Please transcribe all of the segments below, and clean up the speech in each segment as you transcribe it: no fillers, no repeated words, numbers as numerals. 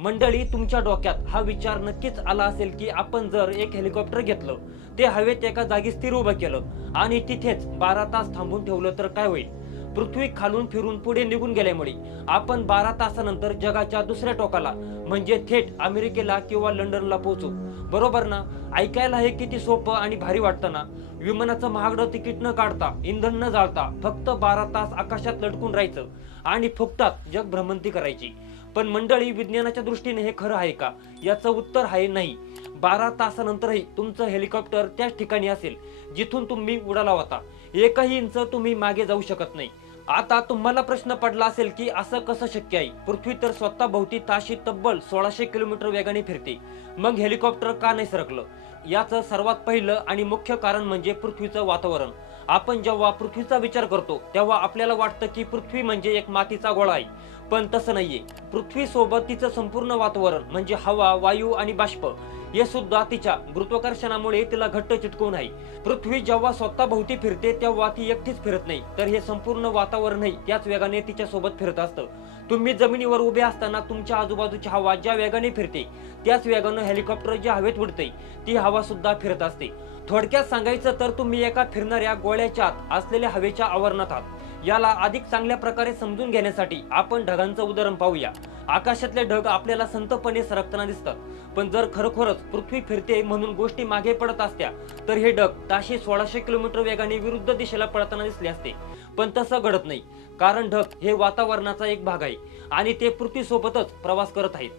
मंडळी, तुमच्या डोक्यात हा विचार नक्कीच आला असेल की आपण जर एक हेलिकॉप्टर घेतलं, ते हवेत एका जागी स्थिर उभं केलं आणि तिथेच 12 तास थांबून ठेवलं तर काय होईल. पृथ्वी खालून फिरून पुढे निघून गेल्यामुळे आपण 12 तासानंतर जगाच्या दुसऱ्या टोकाला म्हणजे थेट अमेरिकेला किंवा लंडनला पोहोचू. बरोबर ना? ऐकायला हे किती सोपं आणि भारी वाटतं ना. विमानाचं महागडं तिकीट न काढता, इंधन न जाळता फक्त 12 तास आकाशात लटकून राहायचं आणि फुकटात जग भ्रमंती करायची. पण मंडळी, विज्ञानाच्या दृष्टीने हे खरं आहे का? याचं उत्तर आहे नाही. 12 तासानंतरही तुमचं हेलिकॉप्टर त्याच ठिकाणी असेल जिथून तुम्ही उडाला होता. एकही इंच तुम्ही मागे जाऊ शकत नाही. आता तुम्हाला प्रश्न पडला असेल की असं कसं शक्य आहे? पृथ्वी तर स्वतः भोवती ताशी तब्बल 1600 किलोमीटर वेगाने फिरते. मग हेलिकॉप्टर का नाही सरकलं? याचं सर्वात पहिलं आणि मुख्य कारण म्हणजे पृथ्वीचं वातावरण. आपण जेव्हा पृथ्वीचा विचार करतो तेव्हा आपल्याला वाटतं की पृथ्वी म्हणजे एक मातीचा गोळा आहे. पण तसं नाहीये. पृथ्वीसोबत तिचं संपूर्ण वातावरण म्हणजे हवा, वायू आणि बाष्प हे सुद्धा तिच्या गुरुत्वाकर्षणामुळे तिला घट्ट चिटकवून आहे. पृथ्वी जेव्हा स्वतः भोवती फिरते तेव्हा ती एकटीच फिरत नाही, तर हे संपूर्ण वातावरणही त्याच वेगाने तिच्या सोबत फिरत असतं. तुम्ही जमिनीवर उभे असताना तुमच्या आजूबाजूची हवा ज्या वेगाने फिरते त्याच वेगानं हेलिकॉप्टर ज्या हवेत उडते ती हवा सुद्धा फिरत असते. थोडक्यात सांगायचं तर तुम्ही एका फिरणाऱ्या गोळ्याच्या आत असलेल्या हवेच्या आवरणात आहात. याला अधिक चांगल्या प्रकारे समजून घेण्यासाठी आपण ढगांचं उदाहरण पाहूया. आकाशातले ढग आपल्याला संतपणे सरकताना दिसतात, पण जर खरोखरच पृथ्वी फिरते म्हणून गोष्टी मागे पडत असत्या तर हे ढग ताशी 1600 किलोमीटर वेगाने विरुद्ध दिशेला पळताना दिसले असते. पण तसं घडत नाही, कारण ढग हे वातावरणाचा एक भाग आहे आणि ते पृथ्वीसोबतच प्रवास करत आहेत.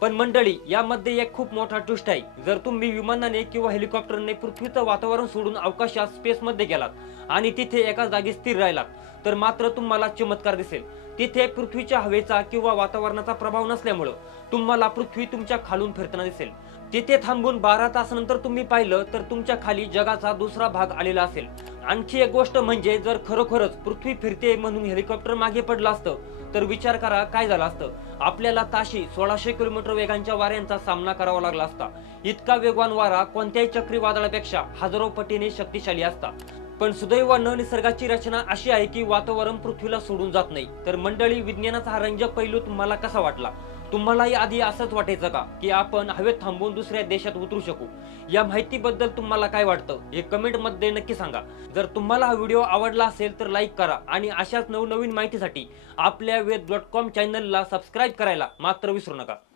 पण मंडळी, यामध्ये एक खूप मोठा ट्विस्ट आहे. जर तुम्ही विमानाने किंवा हेलिकॉप्टरने पृथ्वीचं वातावरण सोडून अवकाशात स्पेसमध्ये गेलात आणि तिथे एका जागी स्थिर राहिलात तर मात्र तुम्हाला चमत्कार दिसेल. तिथे पृथ्वीच्या हवेचा किंवा वातावरणाचा प्रभाव नसल्यामुळं तुम्हाला पृथ्वी तुमच्या खालून फिरताना दिसेल. तिथे थांबून 12 तासानंतर तुम्ही पाहिलं तर तुमच्या खाली जगाचा दुसरा भाग आलेला असेल. आणखी एक गोष्ट म्हणजे जर खरोखरच पृथ्वी फिरते म्हणून हेलिकॉप्टर मागे पडलं असतं तर विचार करा काय झालं असतं. आपल्याला ताशी 1600 किलोमीटर वेगांच्या वाऱ्यांचा सामना करावा लागला असता. इतका वेगवान वारा कोणत्याही चक्रीवादळापेक्षा हजारो पटीने शक्तिशाली असता. पण सुदैवानं निसर्गाची रचना अशी आहे की वातावरण पृथ्वीला सोडून जात नाही. तर मंडळी, विज्ञानाचा हा रंजक पैलू तुम्हाला कसा वाटला? तुम्हालाही आधी असंच वाटायचं का की आपण हवेत थांबून दुसऱ्या देशात उतरू शकू? या माहितीबद्दल तुम्हाला काय वाटतं हे कमेंट मध्ये नक्की सांगा. जर तुम्हाला हा व्हिडिओ आवडला असेल तर लाईक करा आणि अशाच नवनवीन माहितीसाठी आपल्या वेद.com चॅनलला सबस्क्राईब करायला मात्र विसरू नका.